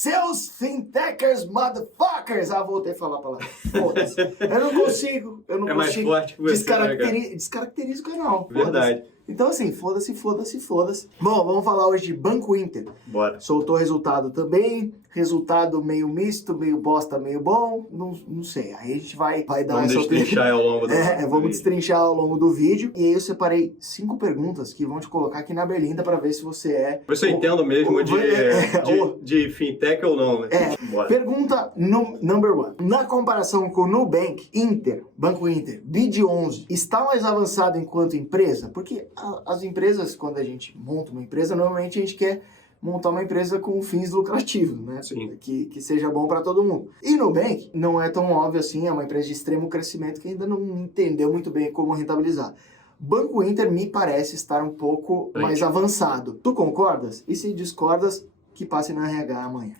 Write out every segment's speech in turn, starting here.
Seus fintechers, motherfuckers! Ah, voltei a falar a palavra. Foda-se. Eu não consigo. É mais forte que você, Descaracteriza o canal. Verdade. Então, assim, foda-se. Bom, vamos falar hoje de Banco Inter. Bora. Soltou resultado também. Resultado meio misto, meio bosta, meio bom. Não sei. Aí a gente vai dar vamos essa destrinchar ao longo do vídeo. Vamos destrinchar ao longo do vídeo. E aí eu separei 5 perguntas que vão te colocar aqui na berlinda pra ver se você é... Ver se eu entendo mesmo de fintech ou não, né? Bora. Pergunta number 1. Na comparação com o Nubank, Banco Inter, BID11, está mais avançado enquanto empresa? Porque as empresas, quando a gente monta uma empresa, normalmente a gente quer montar uma empresa com fins lucrativos, né? Sim. Que seja bom para todo mundo. E Nubank não é tão óbvio assim, é uma empresa de extremo crescimento que ainda não entendeu muito bem como rentabilizar. Banco Inter me parece estar um pouco mais avançado. Tu concordas? E se discordas, que passe na RH amanhã.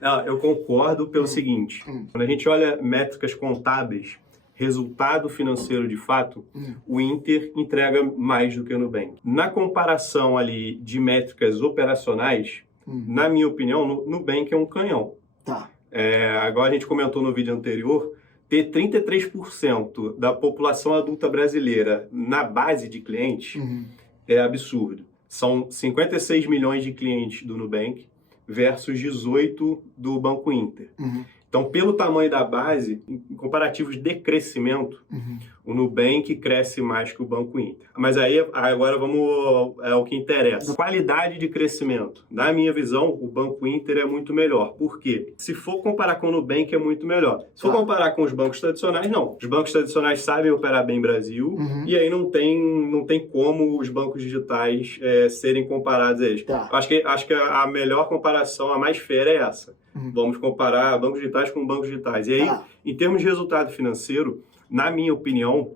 Não, eu concordo pelo seguinte. Quando a gente olha métricas contábeis, resultado financeiro de fato, o Inter entrega mais do que o Nubank. Na comparação ali de métricas operacionais, na minha opinião, o Nubank é um canhão. Tá. Agora a gente comentou no vídeo anterior, ter 33% da população adulta brasileira na base de clientes é absurdo. São 56 milhões de clientes do Nubank versus 18 do Banco Inter. Então, pelo tamanho da base, em comparativos de crescimento, o Nubank cresce mais que o Banco Inter. Mas aí, agora vamos ao que interessa. Qualidade de crescimento. Na minha visão, o Banco Inter é muito melhor. Por quê? Se for comparar com o Nubank, é muito melhor. Se for comparar com os bancos tradicionais, não. Os bancos tradicionais sabem operar bem Brasil, e aí não tem como os bancos digitais serem comparados a eles. Tá. Acho que a melhor comparação, a mais fair é essa. Vamos comparar bancos digitais com bancos digitais. E aí, em termos de resultado financeiro, na minha opinião,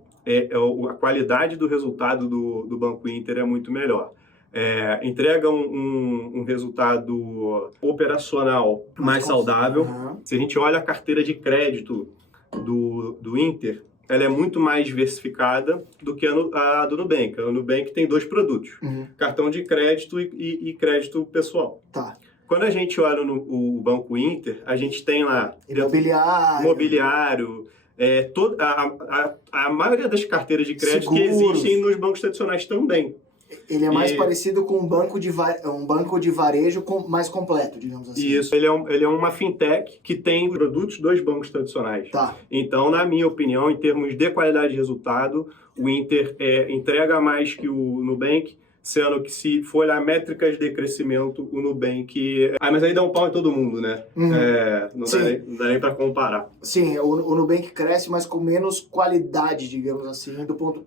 a qualidade do resultado do Banco Inter é muito melhor. Entrega um resultado operacional mais saudável. Se a gente olha a carteira de crédito do Inter, ela é muito mais diversificada do que a do Nubank. O Nubank tem 2 produtos, cartão de crédito e crédito pessoal. Tá. Quando a gente olha o Banco Inter, a gente tem lá... Imobiliário. A maioria das carteiras de crédito que existem nos bancos tradicionais também. Ele é mais parecido com um banco de varejo mais completo, digamos assim. Isso, ele é uma fintech que tem produtos dos bancos tradicionais. Tá. Então, na minha opinião, em termos de qualidade de resultado, o Inter entrega mais que o Nubank, sendo que se for olhar métricas de crescimento, o Nubank... mas aí dá um pau em todo mundo, né? Não dá nem para comparar. Sim, o Nubank cresce, mas com menos qualidade, digamos assim, do ponto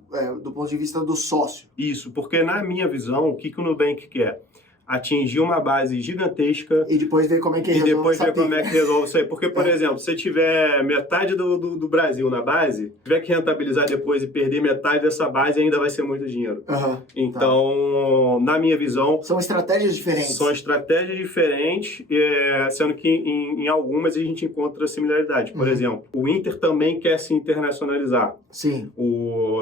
de vista do sócio. Isso, porque na minha visão, o que o Nubank quer? Atingir uma base gigantesca... E depois ver como é que resolve isso aí. Porque, por exemplo, se tiver metade do Brasil na base, tiver que rentabilizar depois e perder metade dessa base, ainda vai ser muito dinheiro. Então, na minha visão... São estratégias diferentes. Sendo que em algumas a gente encontra similaridade. Por exemplo, o Inter também quer se internacionalizar. Sim.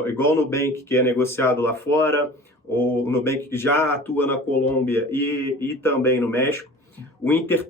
Igual o Nubank, que é negociado lá fora... O Nubank já atua na Colômbia e também no México. O Inter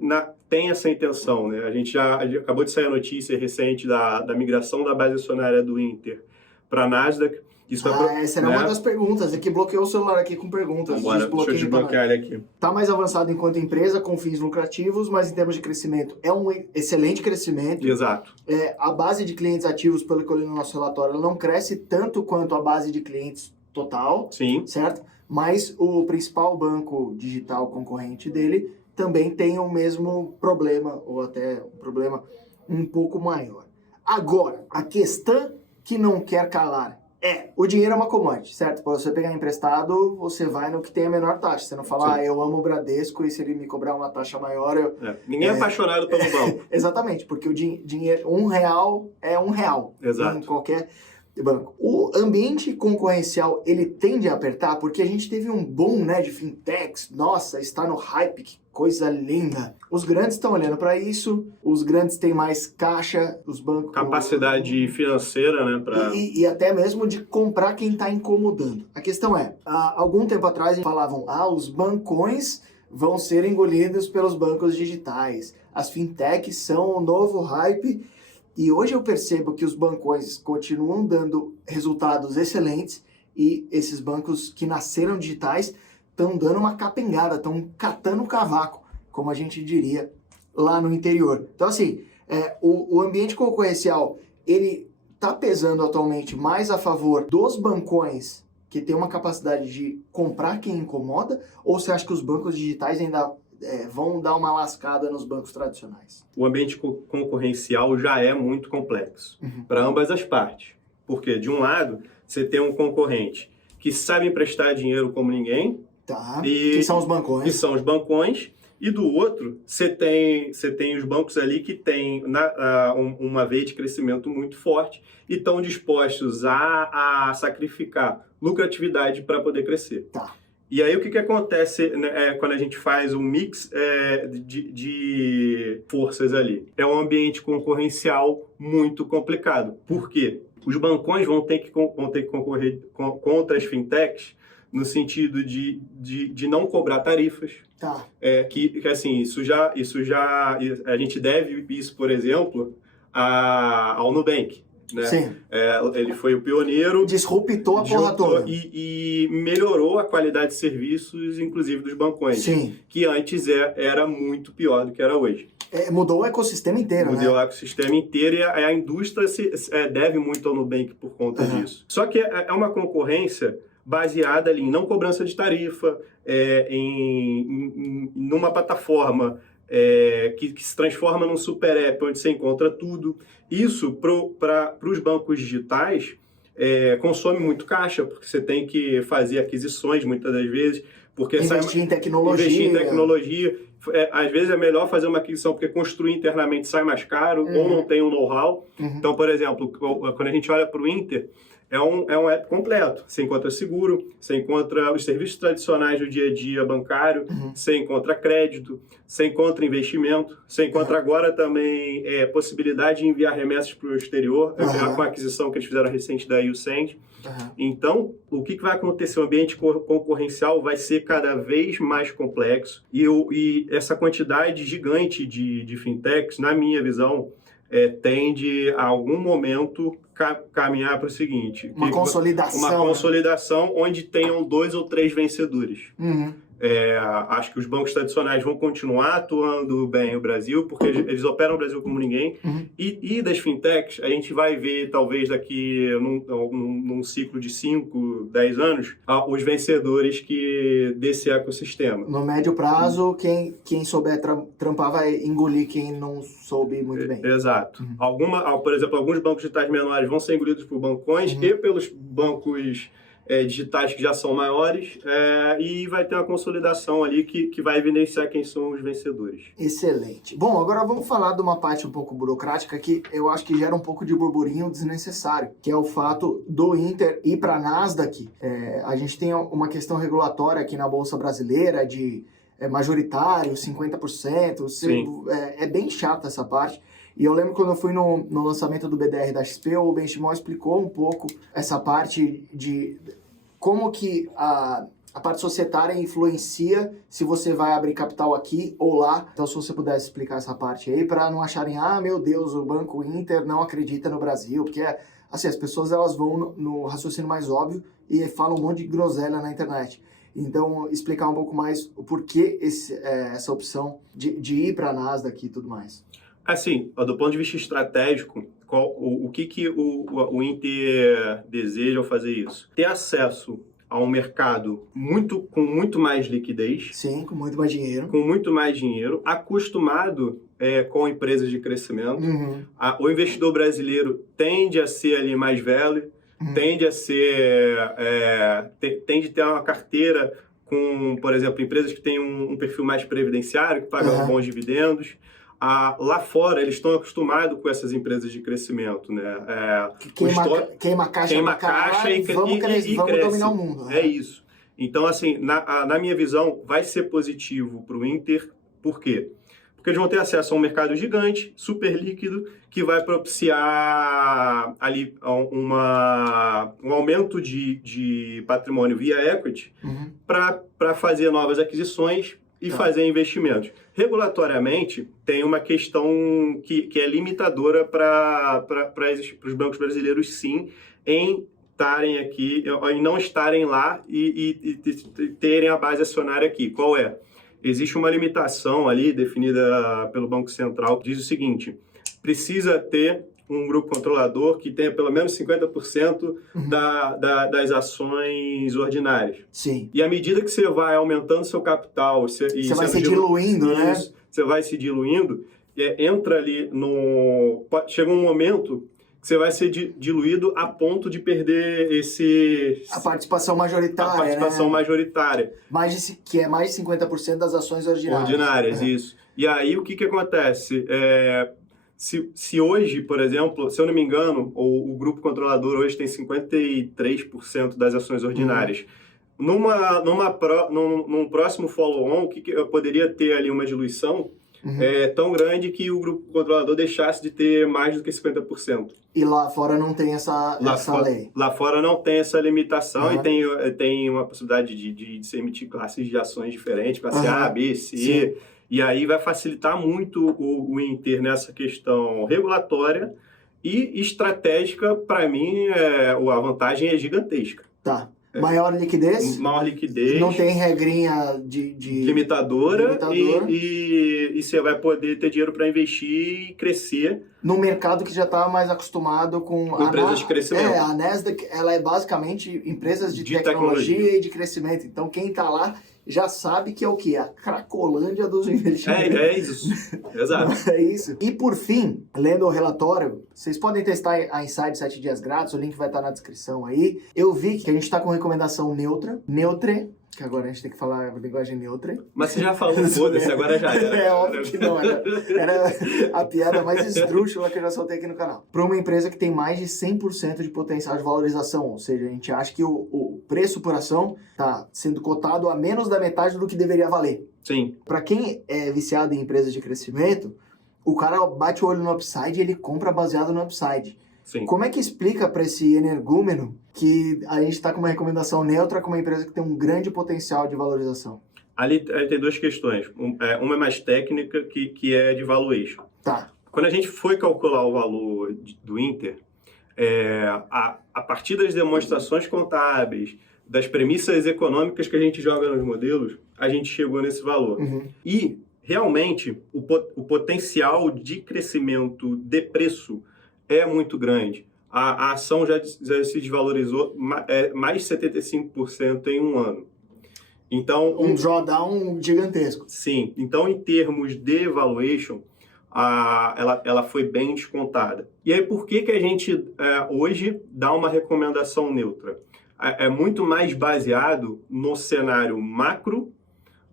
tem essa intenção, né? A gente acabou de sair a notícia recente da migração da base acionária do Inter para a Nasdaq. Essa era uma das perguntas. Aqui bloqueou o celular aqui com perguntas. Deixa eu desbloquear ele aqui. Está mais avançado enquanto empresa, com fins lucrativos, mas em termos de crescimento, é um excelente crescimento. Exato. A base de clientes ativos, pelo que eu li no nosso relatório, ela não cresce tanto quanto a base de clientes total, sim, certo? Mas o principal banco digital concorrente dele também tem o mesmo problema, ou até um problema um pouco maior. Agora, a questão que não quer calar o dinheiro é uma commodity, certo? Para você pegar emprestado, você vai no que tem a menor taxa. Você não fala, eu amo o Bradesco e se ele me cobrar uma taxa maior... Ninguém é apaixonado pelo banco. Exatamente, porque o dinheiro, R$1 é R$1. Exato. Em qualquer... banco. O ambiente concorrencial, ele tende a apertar porque a gente teve um boom, né, de fintechs. Nossa, está no hype, que coisa linda. Os grandes estão olhando para isso, os grandes têm mais caixa, os bancos... Capacidade financeira, né? E até mesmo de comprar quem está incomodando. A questão é, há algum tempo atrás falavam, os bancões vão ser engolidos pelos bancos digitais. As fintechs são o novo hype e hoje eu percebo que os bancões continuam dando resultados excelentes e esses bancos que nasceram digitais estão dando uma capengada, estão catando o cavaco, como a gente diria lá no interior. Então, assim, o ambiente concorrencial, ele está pesando atualmente mais a favor dos bancões que tem uma capacidade de comprar quem incomoda, ou você acha que os bancos digitais ainda vão dar uma lascada nos bancos tradicionais? O ambiente concorrencial já é muito complexo para ambas as partes. Porque, de um lado, você tem um concorrente que sabe emprestar dinheiro como ninguém. Tá, que são os bancões. Que são os bancões. E do outro, você tem os bancos ali que têm uma veia de crescimento muito forte e estão dispostos a sacrificar lucratividade para poder crescer. Tá. E aí o que acontece, né, quando a gente faz um mix de forças ali? É um ambiente concorrencial muito complicado. Por quê? Os bancões vão ter que concorrer contra as fintechs no sentido de não cobrar tarifas. Tá. Que assim, isso já a gente deve isso, por exemplo, ao Nubank. Né? Sim. Ele foi o pioneiro. Disruptou a porra toda. E melhorou a qualidade de serviços, inclusive dos bancões. Sim. Que antes era muito pior do que era hoje. Mudou o ecossistema inteiro, Mudou o ecossistema inteiro e a indústria deve muito ao Nubank por conta disso. Só que é uma concorrência baseada ali em não cobrança de tarifa, numa plataforma que se transforma num super app onde você encontra tudo. Isso, para os bancos digitais, consome muito caixa, porque você tem que fazer aquisições muitas das vezes. Porque investir em tecnologia. Às vezes é melhor fazer uma aquisição, porque construir internamente sai mais caro, ou não tem um know-how. Então, por exemplo, quando a gente olha para o Inter, é um app completo. Você encontra seguro, você encontra os serviços tradicionais do dia a dia bancário, você encontra crédito, você encontra investimento, você encontra agora também possibilidade de enviar remessas para o exterior, com a aquisição que eles fizeram recente da YouSend. Então, o que vai acontecer? O ambiente concorrencial vai ser cada vez mais complexo e essa quantidade gigante de fintechs, na minha visão, tende a algum momento caminhar para o seguinte. Uma consolidação. Uma consolidação onde tenham 2 ou 3 vencedores. Acho que os bancos tradicionais vão continuar atuando bem no Brasil, porque eles operam o Brasil como ninguém. E das fintechs, a gente vai ver, talvez daqui num ciclo de 5, 10 anos, os vencedores desse ecossistema. No médio prazo, quem souber trampar vai engolir quem não soube muito bem. Exato. Por exemplo, alguns bancos digitais menores vão ser engolidos por bancões e pelos bancos digitais que já são maiores, e vai ter uma consolidação ali que vai evidenciar quem são os vencedores. Excelente. Bom, agora vamos falar de uma parte um pouco burocrática que eu acho que gera um pouco de burburinho desnecessário, que é o fato do Inter ir para a Nasdaq. A gente tem uma questão regulatória aqui na Bolsa Brasileira de majoritário, 50%. É bem chata essa parte. E eu lembro quando eu fui no lançamento do BDR da XP, o Benchimol explicou um pouco essa parte de como que a parte societária influencia se você vai abrir capital aqui ou lá. Então, se você pudesse explicar essa parte aí, para não acharem, meu Deus, o Banco Inter não acredita no Brasil, porque assim, as pessoas elas vão no raciocínio mais óbvio e falam um monte de groselha na internet. Então, explicar um pouco mais o porquê essa opção de ir para a Nasdaq e tudo mais. Assim, do ponto de vista estratégico, o que o Inter deseja ao fazer isso? Ter acesso a um mercado com muito mais liquidez. Sim, com muito mais dinheiro. Com muito mais dinheiro, acostumado com empresas de crescimento. O investidor brasileiro tende a ser ali mais velho, tende a ter uma carteira com, por exemplo, empresas que têm um perfil mais previdenciário, que pagam bons dividendos. Lá fora, eles estão acostumados com essas empresas de crescimento, né? Queima caixa e vamos dominar o mundo. É isso. Então, assim, na minha visão, vai ser positivo para o Inter. Por quê? Porque eles vão ter acesso a um mercado gigante, super líquido, que vai propiciar ali um aumento de patrimônio via equity para fazer novas aquisições e fazer investimentos. Regulatoriamente, tem uma questão que é limitadora para os bancos brasileiros, sim, em estarem aqui, em não estarem lá e terem a base acionária aqui. Qual é? Existe uma limitação ali definida pelo Banco Central que diz o seguinte: precisa ter um grupo controlador que tenha pelo menos 50% das ações ordinárias. Sim. E à medida que você vai aumentando seu capital... Você vai se diluindo, né? Você vai se diluindo, entra ali chega um momento que você vai ser diluído a ponto de perder a participação majoritária. A participação majoritária. Que é mais de 50% das ações ordinárias. Isso. E aí, o que acontece? Se hoje, por exemplo, se eu não me engano, o grupo controlador hoje tem 53% das ações ordinárias. Num próximo follow-on, o que eu poderia ter ali uma diluição tão grande que o grupo controlador deixasse de ter mais do que 50%. E lá fora não tem essa lei? Lá fora não tem essa limitação e tem uma possibilidade de se emitir classes de ações diferentes, classe A, B, C. Sim. E aí vai facilitar muito o Inter nessa questão regulatória e estratégica. Para mim, a vantagem é gigantesca. Tá. Maior liquidez? Maior liquidez. Não tem regrinha de limitadora. E você vai poder ter dinheiro para investir e crescer. No mercado que já está mais acostumado com empresas de crescimento. A Nasdaq, ela é basicamente empresas de tecnologia e de crescimento. Então, quem está lá já sabe que é o quê? A Cracolândia dos investimentos. É isso. Exato. É isso. E por fim, lendo o relatório, vocês podem testar a Inside 7 dias grátis, o link vai estar na descrição aí. Eu vi que a gente está com recomendação neutre, que agora a gente tem que falar a linguagem neutra. Mas você já falou, foda-se, agora já era. É óbvio que não, era a piada mais esdrúxula que eu já soltei aqui no canal. Para uma empresa que tem mais de 100% de potencial de valorização, ou seja, a gente acha que o preço por ação está sendo cotado a menos da metade do que deveria valer. Sim. Para quem é viciado em empresas de crescimento, o cara bate o olho no upside e ele compra baseado no upside. Sim. Como é que explica para esse energúmeno que a gente está com uma recomendação neutra com uma empresa que tem um grande potencial de valorização? Ali tem duas questões. Uma é mais técnica, que é de valuation. Tá. Quando a gente foi calcular o valor do Inter, a partir das demonstrações contábeis, das premissas econômicas que a gente joga nos modelos, a gente chegou nesse valor. E, realmente, o potencial de crescimento de preço é muito grande. A ação já se desvalorizou mais de 75% em um ano. Então, um drawdown gigantesco. Sim. Então, em termos de valuation, ela foi bem descontada. E aí, por que a gente hoje dá uma recomendação neutra? É muito mais baseado no cenário macro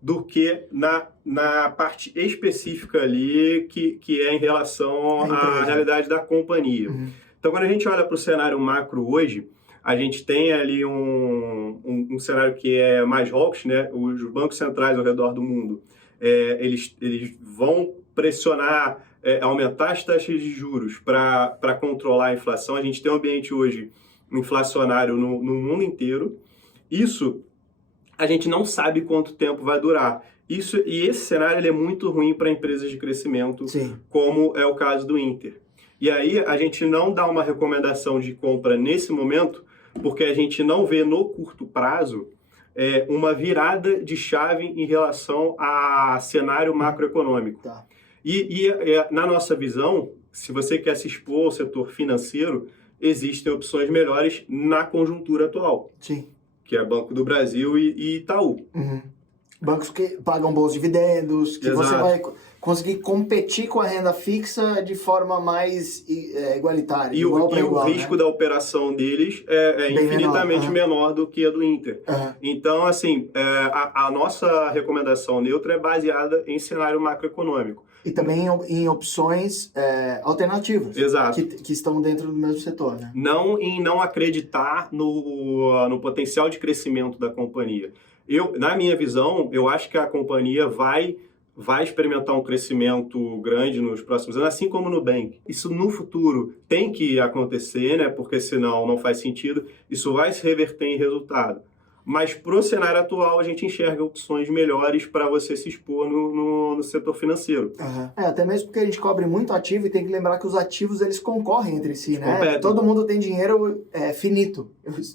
do que na parte específica ali, que é em relação à realidade da companhia. Então, quando a gente olha para o cenário macro hoje, a gente tem ali um cenário que é mais hawkish, né? Os bancos centrais ao redor do mundo, eles vão pressionar, aumentar as taxas de juros para controlar a inflação. A gente tem um ambiente hoje inflacionário no mundo inteiro. Isso a gente não sabe quanto tempo vai durar. E esse cenário ele é muito ruim para empresas de crescimento, Sim. como é o caso do Inter. E aí a gente não dá uma recomendação de compra nesse momento, porque a gente não vê no curto prazo uma virada de chave em relação a cenário macroeconômico. Tá. E na nossa visão, se você quer se expor ao setor financeiro, existem opções melhores na conjuntura atual. Sim. Que é Banco do Brasil e Itaú. Bancos que pagam bons dividendos, que você vai conseguir competir com a renda fixa de forma mais igualitária. E o risco da operação deles é infinitamente menor do que a do Inter. Então, assim, a nossa recomendação neutra é baseada em cenário macroeconômico. E também em opções alternativas. Exato. Que estão dentro do mesmo setor, né? Não acreditar no potencial de crescimento da companhia. Na minha visão, eu acho que a companhia vai experimentar um crescimento grande nos próximos anos, assim como no Nubank. Isso no futuro tem que acontecer, né? Porque senão não faz sentido. Isso vai se reverter em resultado. Mas pro cenário atual, a gente enxerga opções melhores para você se expor no setor financeiro. Até mesmo porque a gente cobre muito ativo e tem que lembrar que os ativos, eles concorrem entre si, né? Competem. Todo mundo tem dinheiro finito,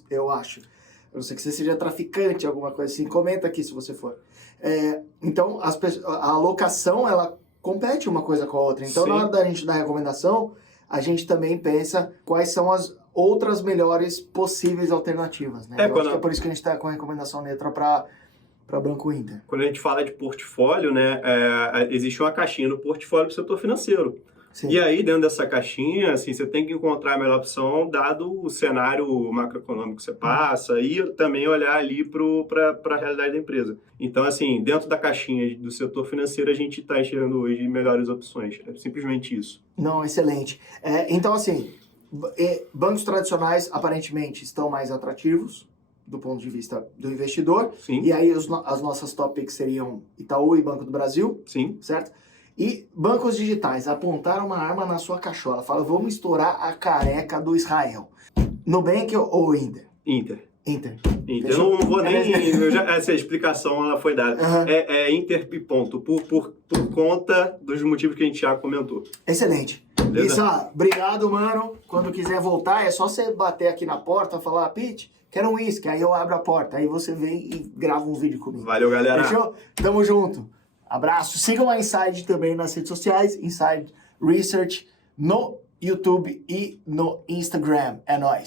eu acho. Eu não sei que você seja traficante, alguma coisa assim. Comenta aqui se você for. Então, a alocação, ela compete uma coisa com a outra. Então, Sim. na hora da gente dar recomendação, a gente também pensa quais são as outras melhores possíveis alternativas, né? Eu acho que é por isso que a gente está com a recomendação neutra para Banco Inter. Quando a gente fala de portfólio, né, existe uma caixinha no portfólio do setor financeiro. Sim. E aí, dentro dessa caixinha, assim, você tem que encontrar a melhor opção, dado o cenário macroeconômico que você passa, e também olhar ali para a realidade da empresa. Então, assim, dentro da caixinha do setor financeiro, a gente está enxergando hoje melhores opções. É simplesmente isso. Não, excelente. Então, assim, bancos tradicionais, aparentemente, estão mais atrativos do ponto de vista do investidor. Sim. E aí, as nossas top picks seriam Itaú e Banco do Brasil. Sim. Certo? E bancos digitais apontaram uma arma na sua cachola. Fala, vamos estourar a careca do Israel. Nubank ou Inter? Inter. Fechou? Eu não vou nem... essa explicação ela foi dada. É Inter e ponto. Por conta dos motivos que a gente já comentou. Excelente. Isso, obrigado, mano. Quando quiser voltar, é só você bater aqui na porta e falar, Pete, quero um uísque. Aí eu abro a porta. Aí você vem e grava um vídeo comigo. Valeu, galera. Fechou? Tamo junto. Abraço. Sigam a Inside também nas redes sociais. Inside Research no YouTube e no Instagram. É nóis.